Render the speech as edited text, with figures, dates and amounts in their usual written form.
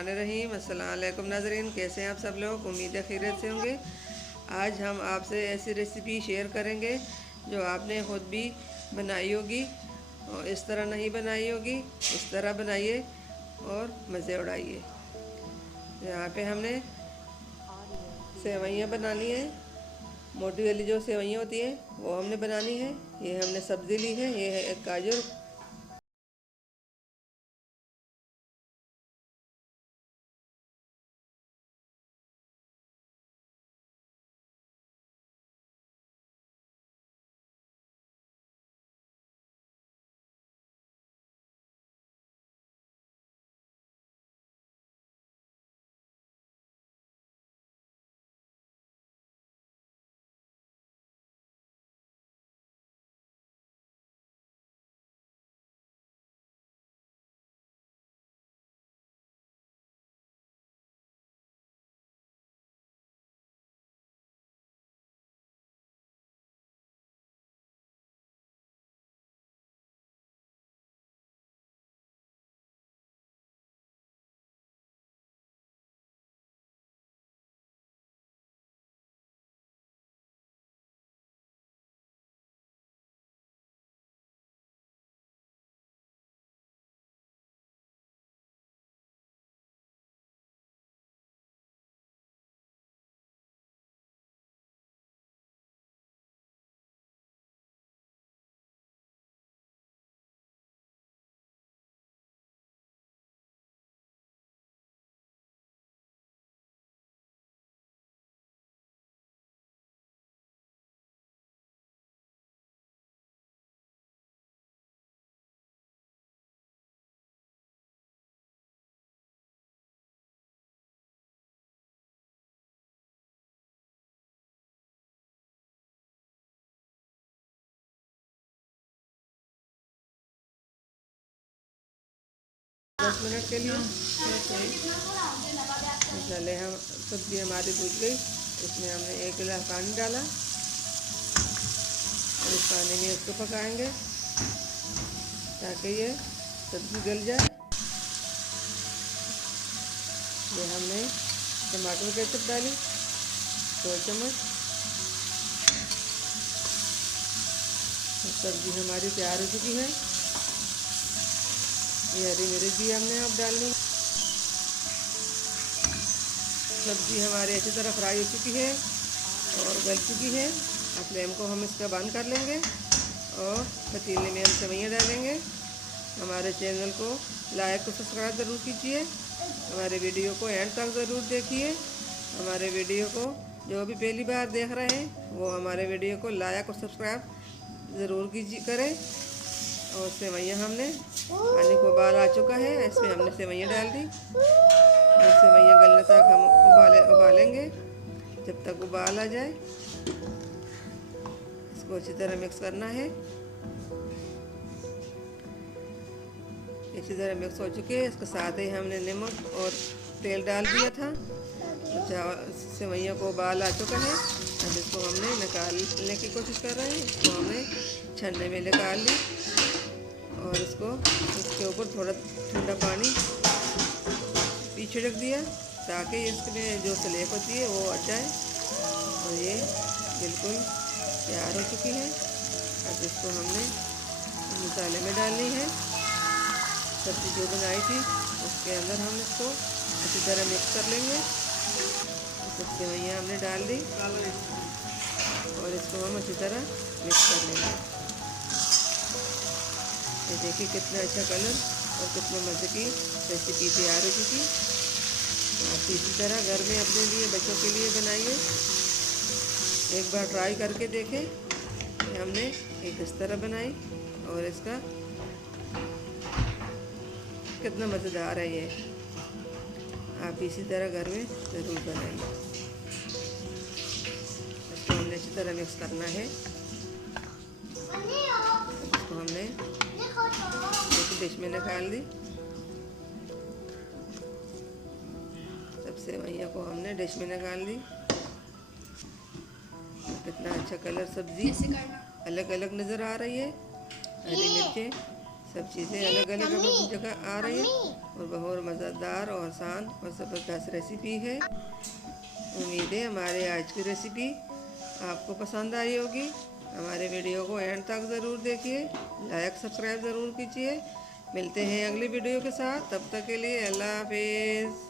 बिस्मिल्लाहिर्रहमानिर्रहीम। अस्सलाम वालेकुम नाज़रीन, कैसे हैं आप सब लोग। उम्मीद है खैरियत से होंगे। आज हम आपसे ऐसी रेसिपी शेयर करेंगे जो आपने ख़ुद भी बनाई होगी और इस तरह नहीं बनाई होगी। इस तरह बनाइए और मज़े उड़ाइए। यहाँ पे हमने सेवइयाँ बनानी है। मोटी वाली जो सेवइयाँ होती हैं वो हमने बनानी है। ये हमने सब्ज़ी ली है, ये है एक गाजर। 10 मिनट के लिए मसाले हम सब्ज़ी हमारी भूज गई। इसमें हमने 1 गिलास पानी डाला और इस पानी में इसको पकाएंगे ताकि ये सब्ज़ी गल जाए। ये हमने टमाटर केचप डाली 2 चम्मच। सब्ज़ी हमारी तैयार हो चुकी है। ये हरी मिर्च भी हमने अब डालनी। सब्ज़ी हमारी अच्छी तरह फ्राई हो चुकी है और गल चुकी है। अब फ्लेम को हम इसका बंद कर लेंगे और पतीले में हम सेवइयाँ डालेंगे। हमारे चैनल को लाइक और सब्सक्राइब ज़रूर कीजिए। हमारे वीडियो को एंड तक ज़रूर देखिए। हमारे वीडियो को जो भी पहली बार देख रहे हैं वो हमारे वीडियो को लाइक और सब्सक्राइब ज़रूर करें। और सेवइयाँ हमने पानी को उबाल आ चुका है, इसमें हमने सेवइयाँ डाल दी और सेवइयाँ गलने तक हम उबालेंगे जब तक उबाल आ जाए। इसको अच्छी तरह मिक्स करना है। अच्छी तरह मिक्स हो चुके हैं। इसके साथ ही हमने नमक और तेल डाल दिया था। सेवइयों को उबाल आ चुका है। अब इसको हमने निकालने की कोशिश कर रहे हैं। इसको हमने छन्ने में निकाल ली और इसके ऊपर थोड़ा ठंडा पानी पीछे रख दिया ताकि इसमें जो स्लेप होती है वो हट जाए। और ये बिल्कुल तैयार हो चुकी है। अब इसको हमने मसाले में डालनी है। सब्ज़ी जो बनाई थी उसके अंदर हम इसको अच्छी तरह मिक्स कर लेंगे। सेवइयाँ हमने डाल दी और इसको हम अच्छी तरह मिक्स कर लेंगे। ये देखिए कितना अच्छा कलर और कितने मज़े की रेसिपी तैयार हो चुकी। आप इसी तरह घर में अपने लिए बच्चों के लिए बनाइए। एक बार ट्राई करके देखें कि हमने एक इस तरह बनाई और इसका कितना मज़ेदार है ये। आप इसी तरह घर में ज़रूर बनाइए। इसको हमने अच्छी तरह मिक्स करना है। इसको हमने एक डिश में निकाल दी। सब सेवइयों को हमने डिश में निकाल दी। कितना अच्छा कलर, सब्ज़ी अलग अलग नज़र आ रही है। हरी मिर्चें सब चीज़ें अलग अलग अपनी जगह आ रही हैं और बहुत मज़ेदार और आसान और ज़बरदस्त रेसिपी है। उम्मीद है हमारे आज की रेसिपी आपको पसंद आई होगी। हमारे वीडियो को एंड तक ज़रूर देखिए, लाइक सब्सक्राइब ज़रूर कीजिए। मिलते हैं अगली वीडियो के साथ, तब तक के लिए अल्लाह हाफिज़।